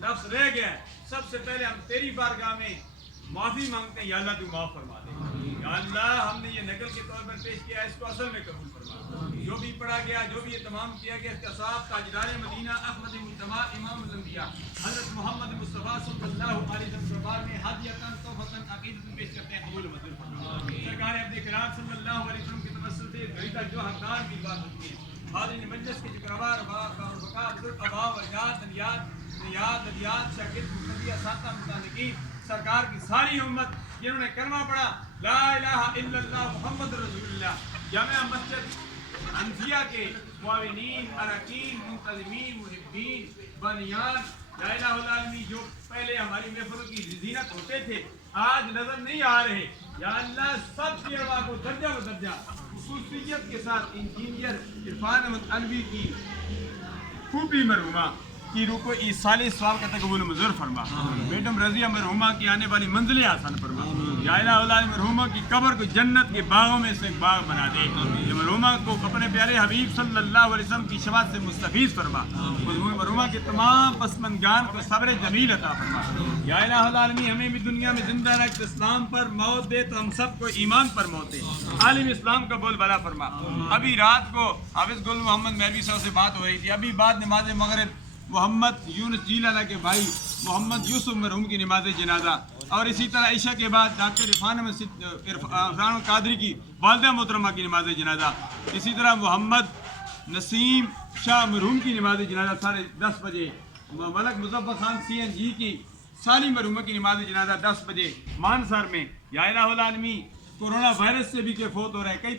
لفظ رہ گیا ہے، سب سے پہلے ہم تیری بارگاہ میں معافی مانگتے ہیں، یا اللہ تو معاف فرما دے، یا اللہ ہم نے یہ نقل کے طور پر پیش کیا ہے، اس کو اصل میں قبول فرما، جو بھی پڑھا گیا، جو بھی یہ تمام کیا گیا، اس کا صاحب تاجدار مدینہ احمد مجتبی امام الانبیاء حضرت محمد مصطفیٰ صلی اللہ علیہ وسلم دربار میں ہدیۃ تحفۃ عقیدۃ پیش کرتے ہیں، قبول منظور فرما۔ سرکار ابن کرام صلی اللہ علیہ وسلم کے توسل سے فریضہ جو حقدار کی بات ہوتی ہے، حاضرین مجلس کے جکروار بقا بزرگ آبا و اجداد نیاد شاگرد مقتدی اساتذہ متعلقین سرکار کی ساری امت جنہوں نے کلمہ پڑھا لا الہ الا اللہ محمد رسول اللہ، جامعہ مسجد حنفیہ کے معاونین، اراکین، منتظمین، محبین، بانیان، لا الہ الا اللہ جو پہلے ہماری محفلوں کی زینت ہوتے تھے آج نظر نہیں آ رہے، یا اللہ سب کی ارواح کو درجہ و درجہ خصوصیت کے ساتھ انجینئر عرفان احمد علوی کی پھوپھی مرحومہ کی روح کو ایصال ثواب کا تقبل منظور فرما، بیگم رضیہ مرحومہ کی آنے والی منزلیں آسان فرما، یا الہ الا اللہ مرحومہ کی قبر کو جنت کے باغوں میں سے ایک باغ بنا دے، یہ مرحومہ کو اپنے پیارے حبیب صلی اللہ علیہ وسلم کی شفاعت سے مستفیض فرما، مرحومہ کے تمام پسماندگان کو صبر جمیل عطا فرما، یا الہ الا اللہ ہمیں بھی دنیا میں زندہ رکھ، اسلام پر موت دے تو ہم سب کو ایمان پر موت دے، عالم اسلام کا بول بلا فرما۔ ابھی رات کو حافظ گل محمد مہروی صاحب سے بات ہو رہی تھی، ابھی بعد نماز مغرب محمد یونس جیلالہ کے بھائی محمد یوسف مرحوم کی نماز جنازہ، اور اسی طرح عشاء کے بعد ڈاکٹر عرفان قادری کی والدہ محترمہ کی نماز جنازہ، اسی طرح محمد نسیم شاہ مرحوم کی نماز جنازہ 10:30 بجے، ملک مظفر خان CNG کی سالی مرحومہ کی نماز جنازہ 10 بجے مانسار میں، یا الہ العالمین کورونا وائرس سے بھی کہ فوت ہو رہا ہے، کئی